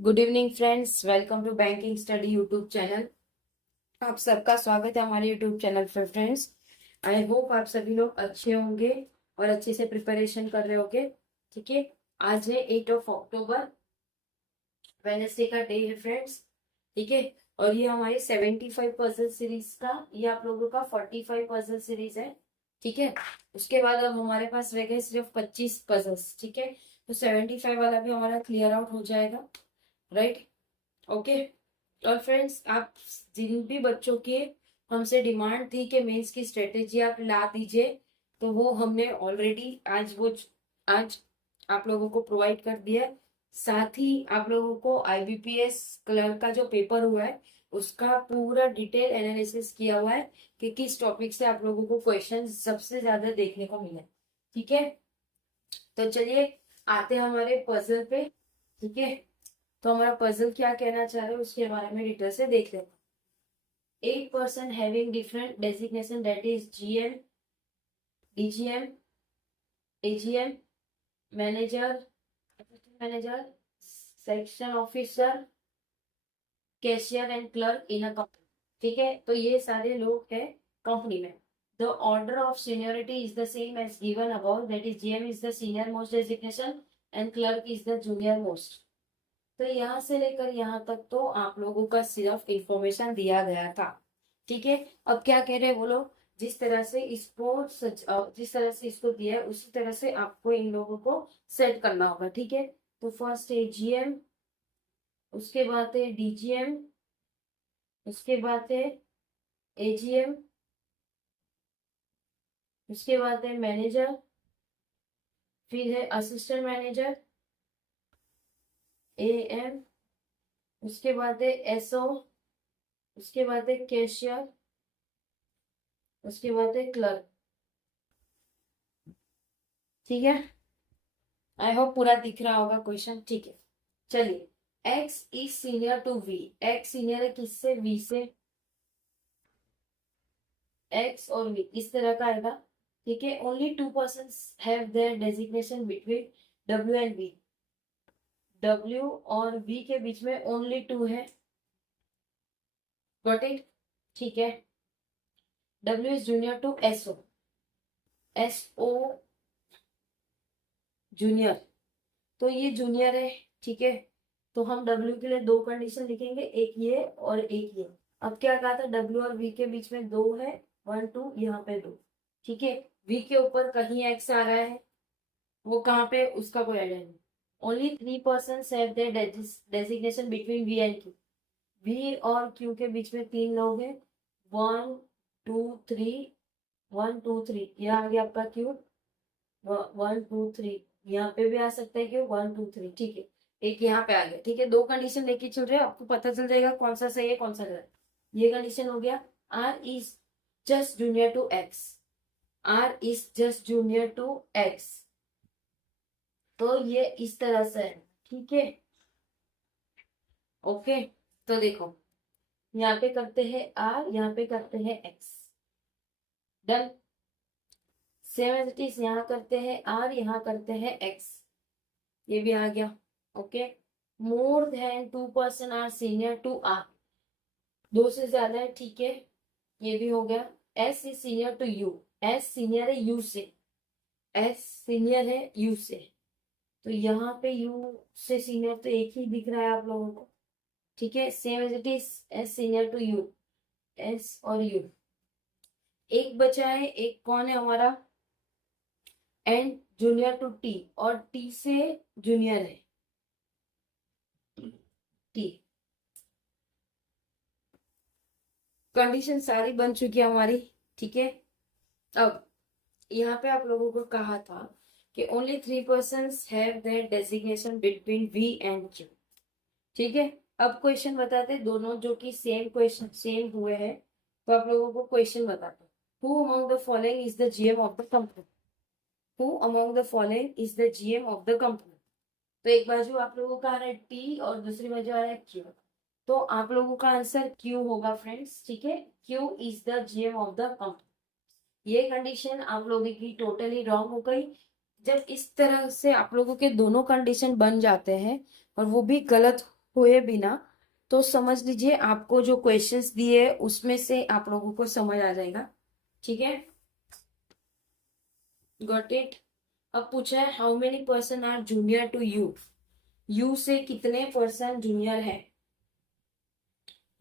Good evening friends, welcome to banking study YouTube channel. आप सबका स्वागत है हमारे यूट्यूब चैनल पर फ्रेंड्स। आई होप आप सभी लोग अच्छे होंगे और अच्छे से प्रिपरेशन कर रहे होंगे। ठीक है, आज है 8 अक्टूबर, वेडनेसडे का डे है फ्रेंड्स। ठीक है, और ये हमारी 75 पजल सीरीज का, ये आप लोगों का 45 पजल सीरीज है। ठीक है, उसके बाद अब हमारे पास रह गए सिर्फ 25 पजल्स। ठीक है, तो 75 वाला भी हमारा क्लियर आउट हो जाएगा, राइट। ओके, और फ्रेंड्स, आप जिन भी बच्चों की हमसे डिमांड थी कि मेंस की स्ट्रेटेजी आप ला दीजिए, तो वो हमने ऑलरेडी आज आप लोगों को प्रोवाइड कर दिया है। साथ ही आप लोगों को आईबीपीएस क्लर्क का जो पेपर हुआ है उसका पूरा डिटेल एनालिसिस किया हुआ है कि किस टॉपिक से आप लोगों को क्वेश्चन सबसे ज्यादा देखने को मिले। ठीक है, तो चलिए आते हैं हमारे पजल पे। ठीक है, तो हमारा पजल क्या कहना चाह रहे हैं उसके बारे में डिटेल से देख लेते हैं। 8 person having different designation, that is GM, DGM, AGM, manager, assistant manager, section officer, cashier and clerk in a company. ठीक है, तो ये सारे लोग हैं कंपनी में। The order of seniority is the same as given above, that is GM is the senior most designation and clerk is the junior most. तो यहाँ से लेकर यहाँ तक तो आप लोगों का सिर्फ इंफॉर्मेशन दिया गया था। ठीक है, अब क्या कह रहे हैं वो लोग, जिस तरह से जिस तरह से इसको दिया है उसी तरह से आपको इन लोगों को सेट करना होगा। ठीक है, तो फर्स्ट है जीएम, उसके बाद है डीजीएम, उसके बाद है एजीएम, उसके बाद है मैनेजर, फिर है असिस्टेंट मैनेजर एएम, उसके बाद है एसओ, उसके बाद है कैशियर, उसके बाद है क्लर्क। ठीक है, आई होप पूरा दिख रहा होगा क्वेश्चन। ठीक है, चलिए। X is senior to V, X senior है किससे? वी से। एक्स और वी इस तरह का आएगा। ठीक है, only 2 person have their designation between W and V. W और वी के बीच में ओनली 2 है। Got it? ठीक है, W is junior to SO, SO junior, तो ये जूनियर है। ठीक है, तो हम डब्ल्यू के लिए 2 कंडीशन लिखेंगे, एक ये और एक ये। अब क्या कहा था, डब्ल्यू और वी के बीच में 2 है, 1 2, यहाँ पे 2। ठीक है, वी के ऊपर कहीं एक्स आ रहा है, वो कहाँ पे उसका कोई आइडिया नहीं। Only 3 person have their designation between V and Q. V और क्यू के बीच में 3 लोग हैं, 1 2 3, 1 2 3, यहाँ आ गया आपका क्यू, 1 2 3, यहाँ पे भी आ सकता है क्यू, 1 2 3। ठीक है, एक यहाँ पे आ गया। ठीक है, 2 कंडीशन लेके चल रहे हैं, आपको पता चल जाएगा कौन सा सही है कौन सा गलत। ये कंडीशन हो गया, R is just junior to X, R is just junior to X, तो ये इस तरह से है। ठीक है, ओके, तो देखो यहाँ पे करते हैं आर, यहाँ पे करते हैं X, done. Same as it is, यहाँ करते हैं आर, यहाँ करते हैं एक्स, ये भी आ गया। Okay, more than 2 person are senior to R, 2 से ज्यादा है। ठीक है, ये भी हो गया। S is senior to U, S senior है यू से, एस सीनियर है यू से, तो यहाँ पे यू से सीनियर तो एक ही दिख रहा है आप लोगों को। ठीक है, same as it is, S senior to U, S और यू। एक बचा है, एक कौन है हमारा, एन जूनियर टू टी, और टी से जूनियर है टी। कंडीशन सारी बन चुकी है हमारी। ठीक है, अब यहाँ पे आप लोगों को कहा था कि only 3 person have their designation between V and Q. ठीक है, अब क्वेश्चन बताते दोनों जो कि सेम क्वेश्चन सेम हुए हैं, तो आप लोगों को क्वेश्चन बताते, who among the following is the GM of the company, who among the following is the GM of the company. तो एक बाजू आप लोगों का आ रहा है टी और दूसरी बाजू आ रहा है क्यू, तो आप लोगों का आंसर क्यू होगा फ्रेंड्स। ठीक है, Q is the GM of the company. ये कंडीशन आप लोगों की टोटली रॉन्ग हो गई। जब इस तरह से आप लोगों के दोनों कंडीशन बन जाते हैं और वो भी गलत हुए बिना, तो समझ लीजिए आपको जो क्वेश्चंस दिए उसमें से आप लोगों को समझ आ जाएगा। ठीक है, गॉट इट। अब पूछा है how many person are junior to U. U से कितने पर्सन जूनियर है,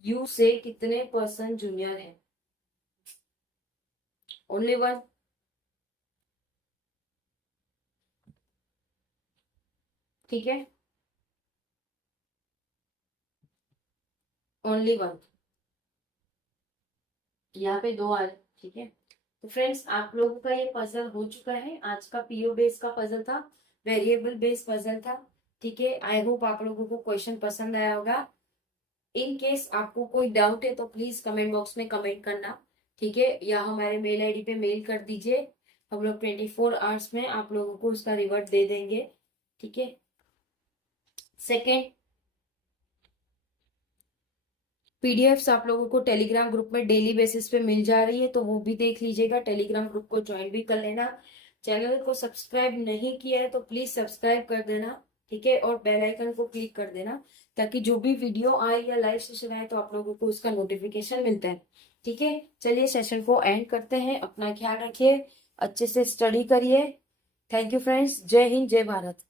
यू से कितने पर्सन जूनियर है। Only one. ठीक है, ओनली वन। यहाँ पे दो आ रहे। ठीक है, तो फ्रेंड्स आप लोगों का ये पजल हो चुका है। आज का पीओ बेस का पजल था, वेरिएबल बेस पजल था। ठीक है, आई होप आप लोगों को क्वेश्चन पसंद आया होगा। इन केस आपको कोई डाउट है तो प्लीज कमेंट बॉक्स में कमेंट करना। ठीक है, या हमारे मेल आईडी पे मेल कर दीजिए, हम लोग 24 आवर्स में आप लोगों को उसका रिवर्ट दे देंगे। ठीक है, सेकेंड, पीडीएफ्स आप लोगों को टेलीग्राम ग्रुप में डेली बेसिस पे मिल जा रही है, तो वो भी देख लीजिएगा। टेलीग्राम ग्रुप को ज्वाइन भी कर लेना। चैनल को सब्सक्राइब नहीं किया है तो प्लीज सब्सक्राइब कर देना। ठीक है, और बेल आइकन को क्लिक कर देना, ताकि जो भी वीडियो आए या लाइव सेशन आए तो आप लोगों को उसका नोटिफिकेशन मिलता है। ठीक है, चलिए सेशन को एंड करते हैं। अपना ख्याल रखिए, अच्छे से स्टडी करिए। थैंक यू फ्रेंड्स, जय हिंद, जय भारत।